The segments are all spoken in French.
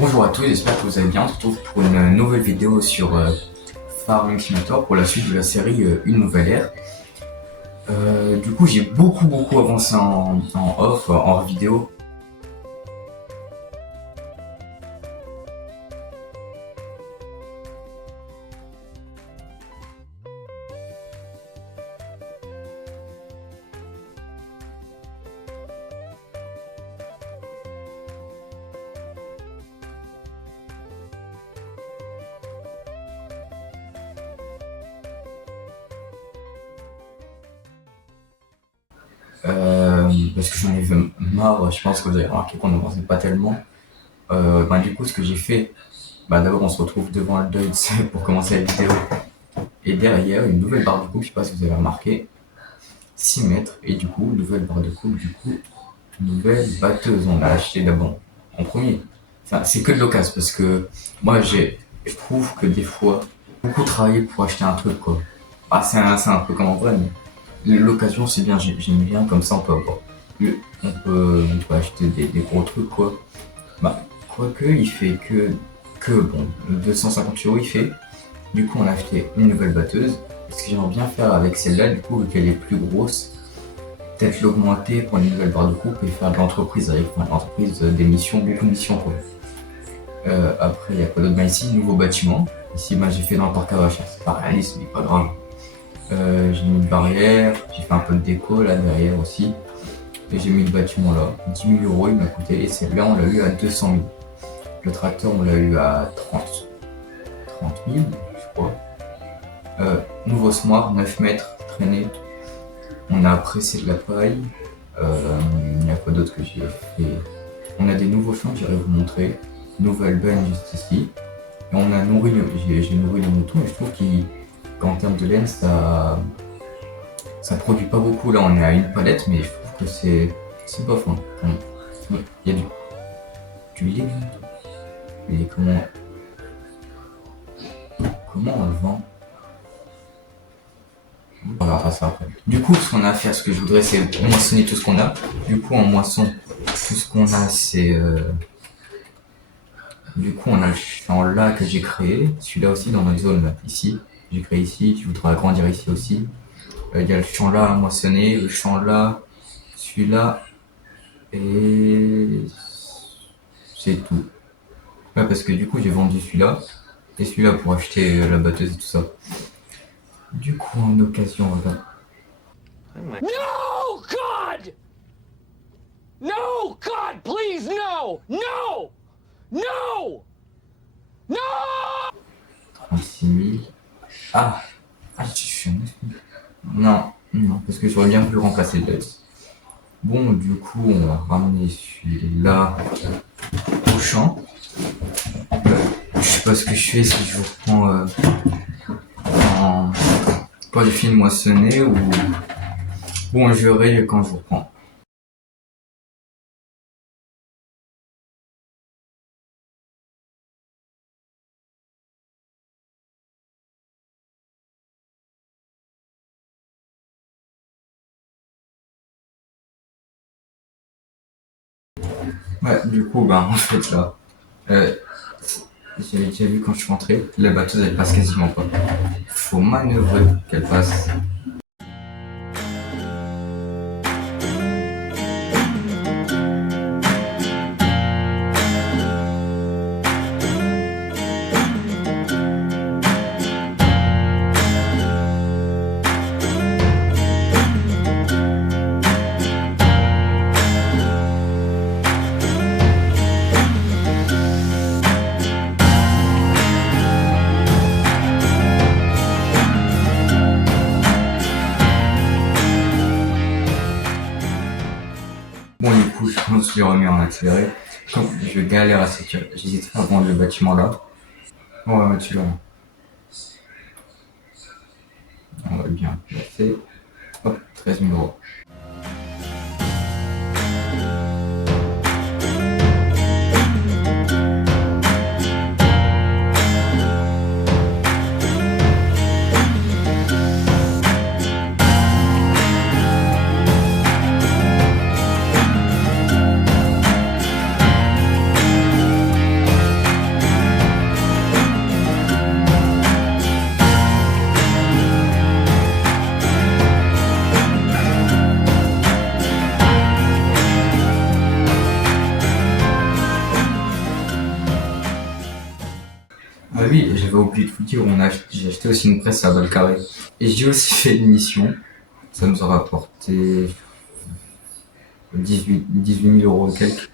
Bonjour à tous, j'espère que vous allez bien. On se retrouve pour une nouvelle vidéo sur Farming Simulator pour la suite de la série Une Nouvelle Ère. Du coup, j'ai beaucoup avancé en off, en hors vidéo. Parce que j'en ai vu marre, je pense que vous avez remarqué qu'on n'avançait pas tellement. Du coup, ce que j'ai fait, d'abord on se retrouve devant le deuil pour commencer la vidéo. Et derrière, une nouvelle barre de coupe, je sais pas si vous avez remarqué, 6 mètres. Et du coup, nouvelle barre de coupe, du coup, nouvelle batteuse. On l'a acheté d'abord en premier. Enfin, c'est que de l'occasion parce que moi, je trouve que des fois, beaucoup travailler pour acheter un truc, quoi. C'est un peu comme en vrai, mais l'occasion, c'est bien, j'aime bien, comme ça, on peut acheter des gros trucs, quoi. Quoique, il fait bon, 250 € il fait. Du coup, on a acheté une nouvelle batteuse. Ce que j'aimerais bien faire avec celle-là, du coup, vu qu'elle est plus grosse, peut-être l'augmenter pour une nouvelle barre de coupe et faire de l'entreprise avec l'entreprise d'émission, beaucoup de missions, quoi. Après, il y a quoi d'autre? Ici, nouveau bâtiment. Ici, j'ai fait dans le parc à vaches, c'est pas réaliste, mais pas grave. J'ai mis une barrière, j'ai fait un peu de déco là derrière aussi. Et j'ai mis le bâtiment là. 10 000 € il m'a coûté. Et celle-là, on l'a eu à 200 000. Le tracteur, on l'a eu à 30 000, je crois. Nouveau smart, 9 mètres, traîné. On a pressé de la paille. Il y a quoi d'autre que j'ai fait? On a des nouveaux champs, j'irai vous montrer. Nouvelle benne juste ici. Et on a nourri, j'ai nourri les moutons et je trouve qu'en termes de laine, ça produit pas beaucoup. Là, on est à une palette, mais je trouve que c'est bof. Hein. Il y a du lait. Mais comment on le vend? On verra ça après. Du coup, ce qu'on a à faire, ce que je voudrais, c'est moissonner tout ce qu'on a. Du coup, en moisson, tout ce qu'on a, c'est... Du coup, on a le champ là que j'ai créé. Celui-là aussi, dans notre zone, là, ici. J'ai créé ici, tu voudrais agrandir ici aussi. Il y a le champ là à moissonner, le champ là, celui-là, et c'est tout. Ouais, parce que du coup, j'ai vendu celui-là, et celui-là pour acheter la batteuse et tout ça. Du coup, en occasion, regarde. No, God! No, God, please, no! No! No! No! 36 000. Je suis à 9 000. Non, parce que j'aurais bien pu remplacer le Dutz. Bon, du coup, on va ramener celui-là au champ. Je sais pas ce que je fais, si je reprends quand j'ai fini de moissonner ou... Bon, je verrai quand je reprends. Ouais, du coup, en fait, là, j'avais déjà vu quand je suis rentré, la batteuse, elle passe quasiment pas. Faut manœuvrer qu'elle passe. Bon, du coup, je me suis remis en accéléré. Comme je galère à sortir, j'hésite à vendre le bâtiment là. On va mettre celui-là. On va bien placer. Hop, 13 000 €. Ah oui, j'avais oublié de vous dire, j'ai acheté aussi une presse à balle carrée. Et j'ai aussi fait une mission. Ça nous a rapporté 18 000 euros et quelques.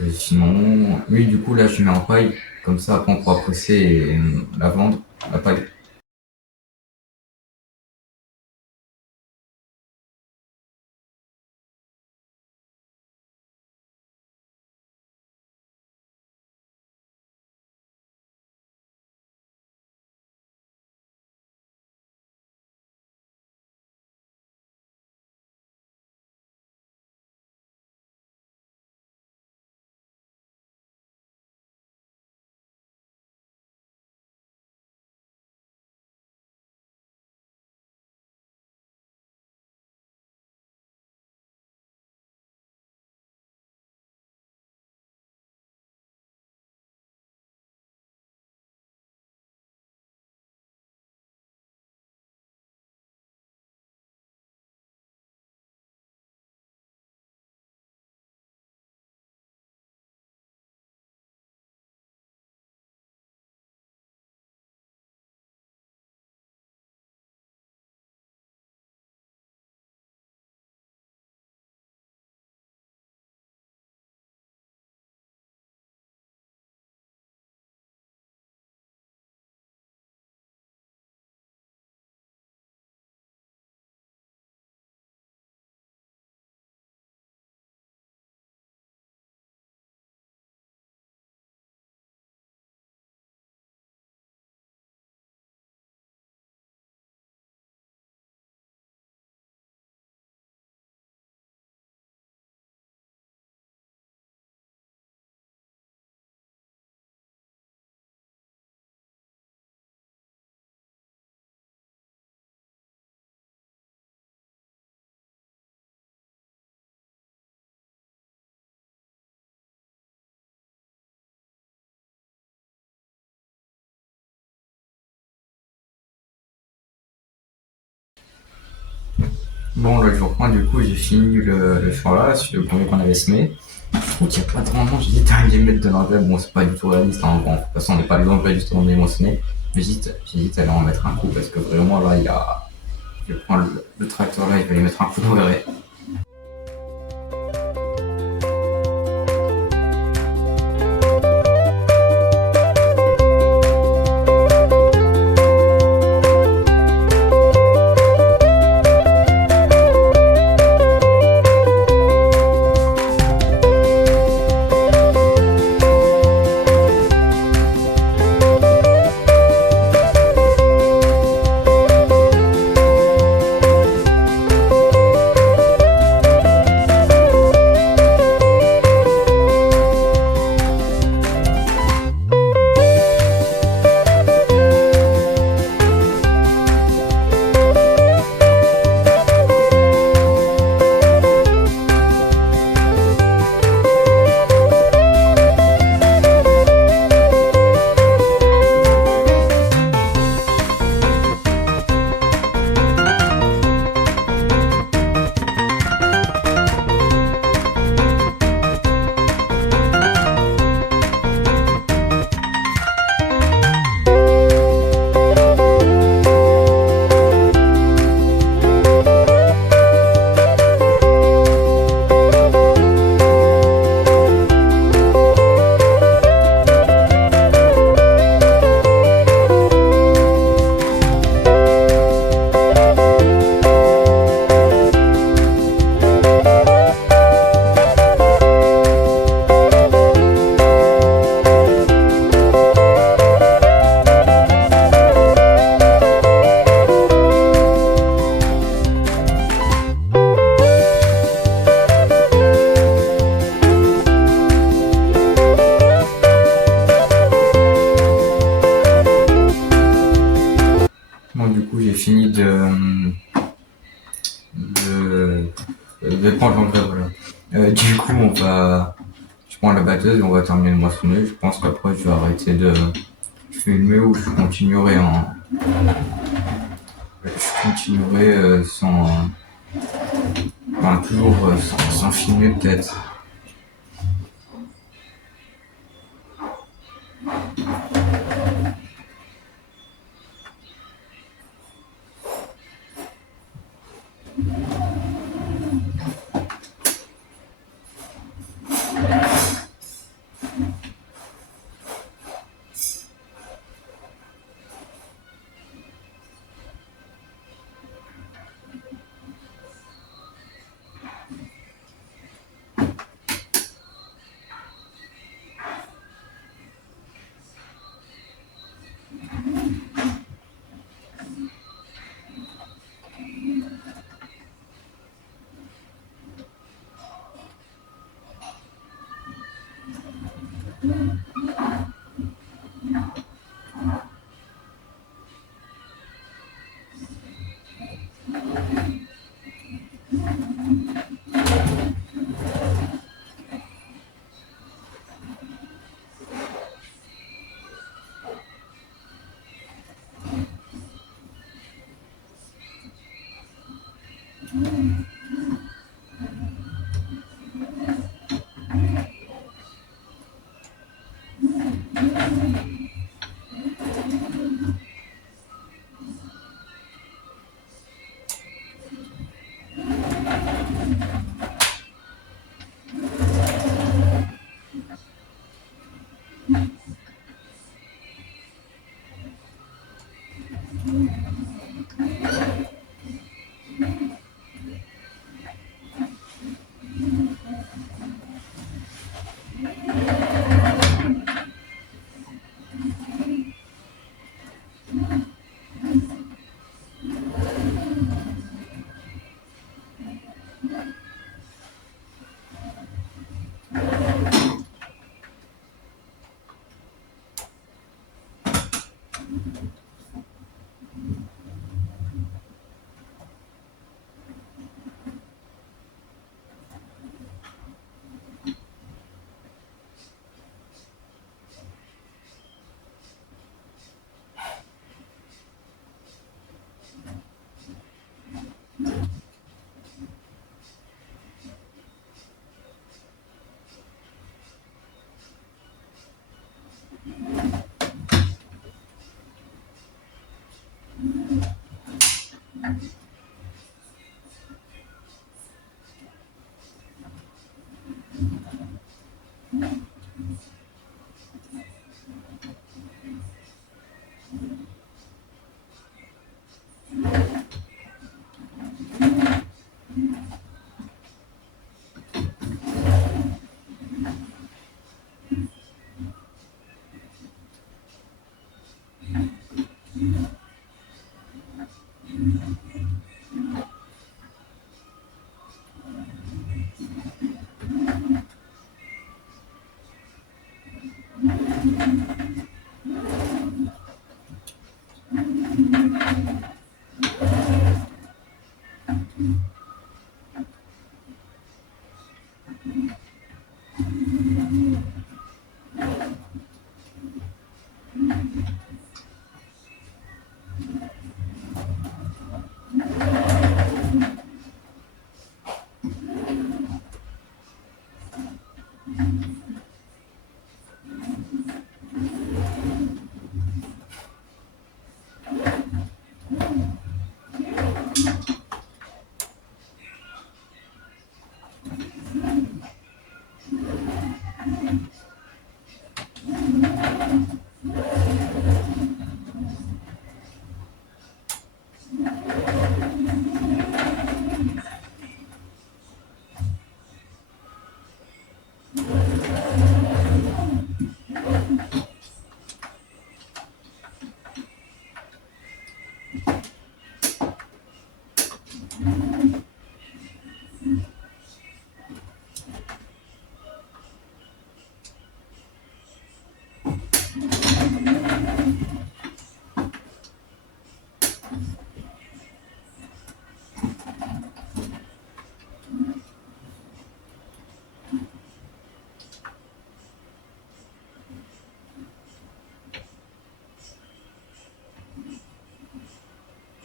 Et sinon, oui, du coup, là, je mets en paille. Comme ça, après, on pourra presser et la vendre, la paille. Bon, là, je reprends, du coup, j'ai fini le champ là, c'est le premier qu'on avait semé. Je trouve qu'il n'y a pas de rendement, j'hésite à les mettre de l'engrais. Bon, c'est pas du tout réaliste, hein. Bon, de toute façon, on n'est pas les engrais justement de moissonner. Mais j'hésite à aller en mettre un coup parce que vraiment, là, je vais prendre le tracteur là, il va lui mettre un coup d'engrais. Bon, du coup, j'ai fini de prendre l'engrais, voilà. Du coup, je prends la batteuse et on va terminer de moissonner. Je pense qu'après, je vais arrêter de filmer ou je continuerai enfin, toujours sans filmer peut-être.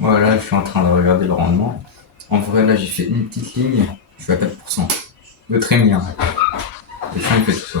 Voilà, je suis en train de regarder le rendement. En vrai, là, j'ai fait une petite ligne, je suis à 4%. De très bien. Le chien, il fait tout ça.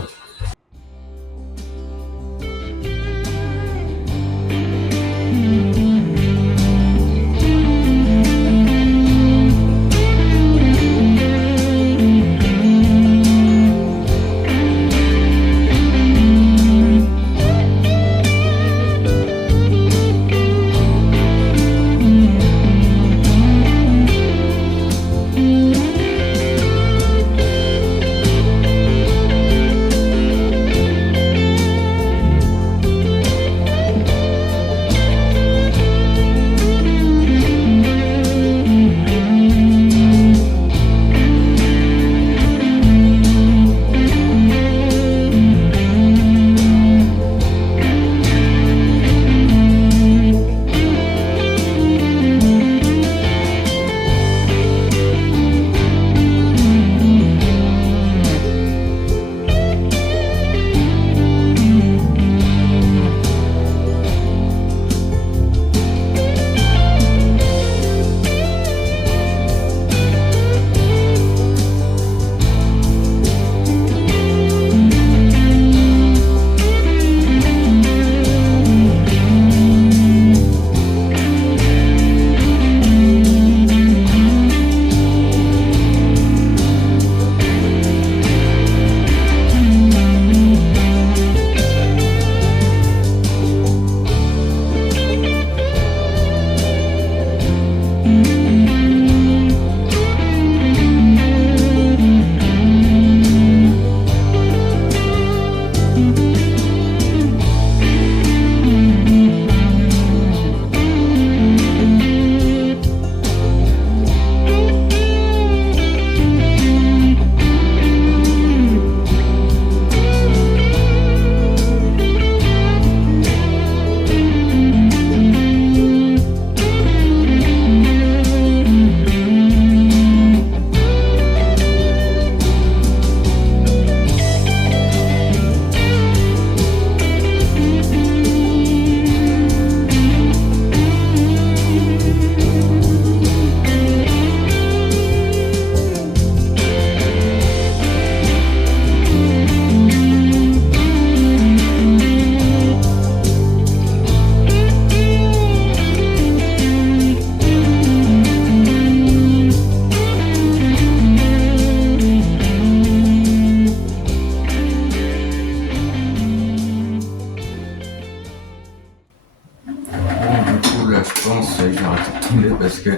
tomber parce que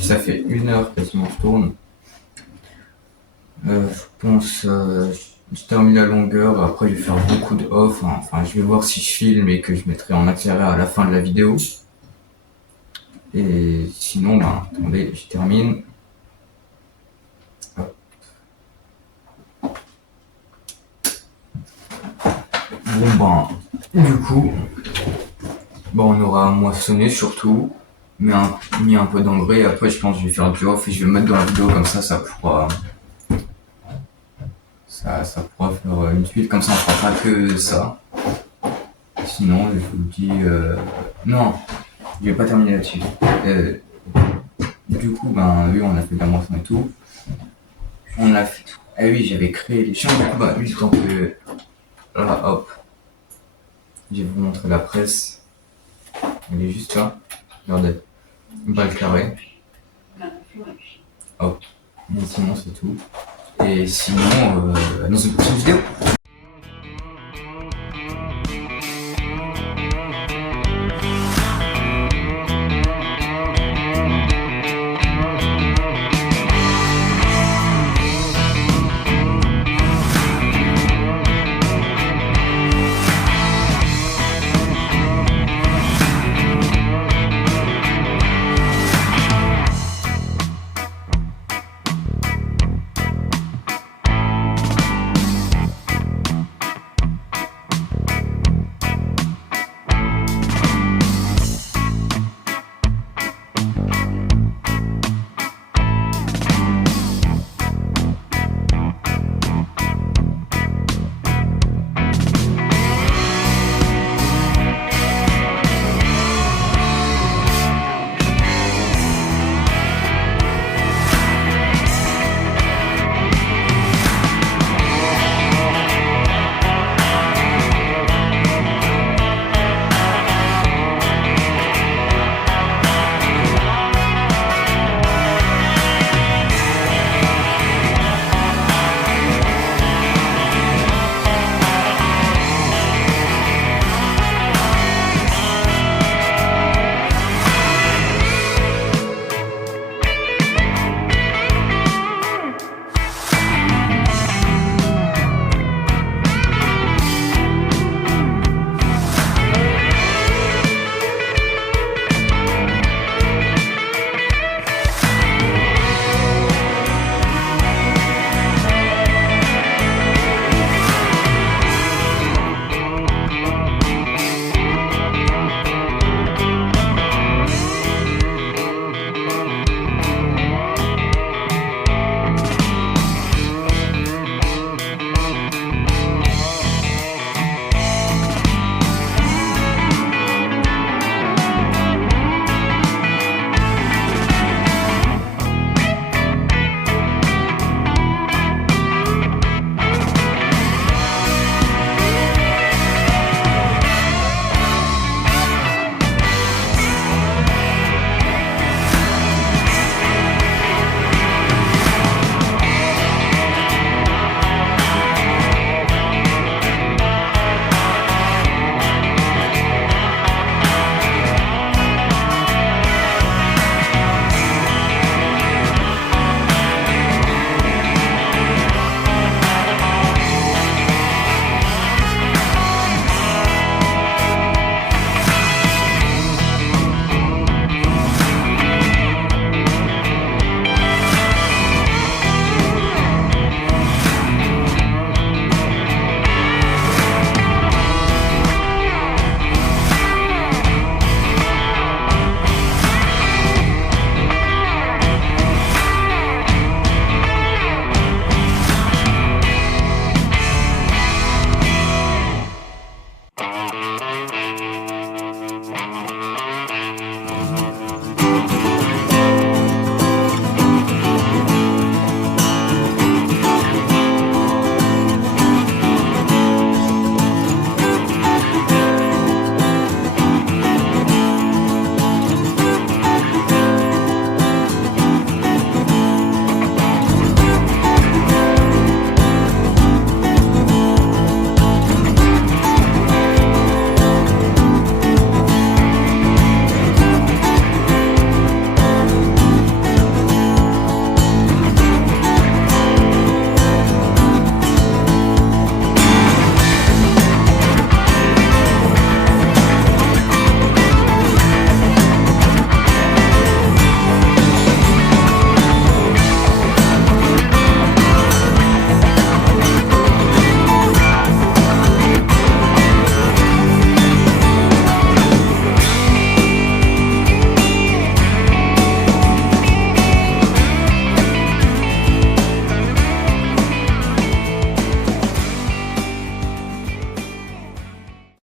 ça fait 1 heure quasiment que je tourne. Je pense je termine la longueur, après je vais faire beaucoup de off, hein. Enfin je vais voir si je filme et que je mettrai en accéléré à la fin de la vidéo. Et sinon, ben, attendez, je termine. Hop. Bon ben, du coup, bon, on aura moissonné surtout, mis un peu d'engrais. Après, je pense que je vais faire du off et je vais le mettre dans la vidéo comme ça pourra, ça pourra faire une suite. Comme ça, on fera pas que ça. Sinon, je vous dis, non, je vais pas terminer là-dessus. Du coup, ben, oui, on a fait de la moisson et tout. On a fait. Ah oui, j'avais créé les champs. Du coup, ben, oui, tant que. Là, hop. Je vais vous montrer la presse. Elle est juste là. Regardez. Balle carré. Hop. Mais sinon, c'est tout. Et sinon, dans une prochaine vidéo.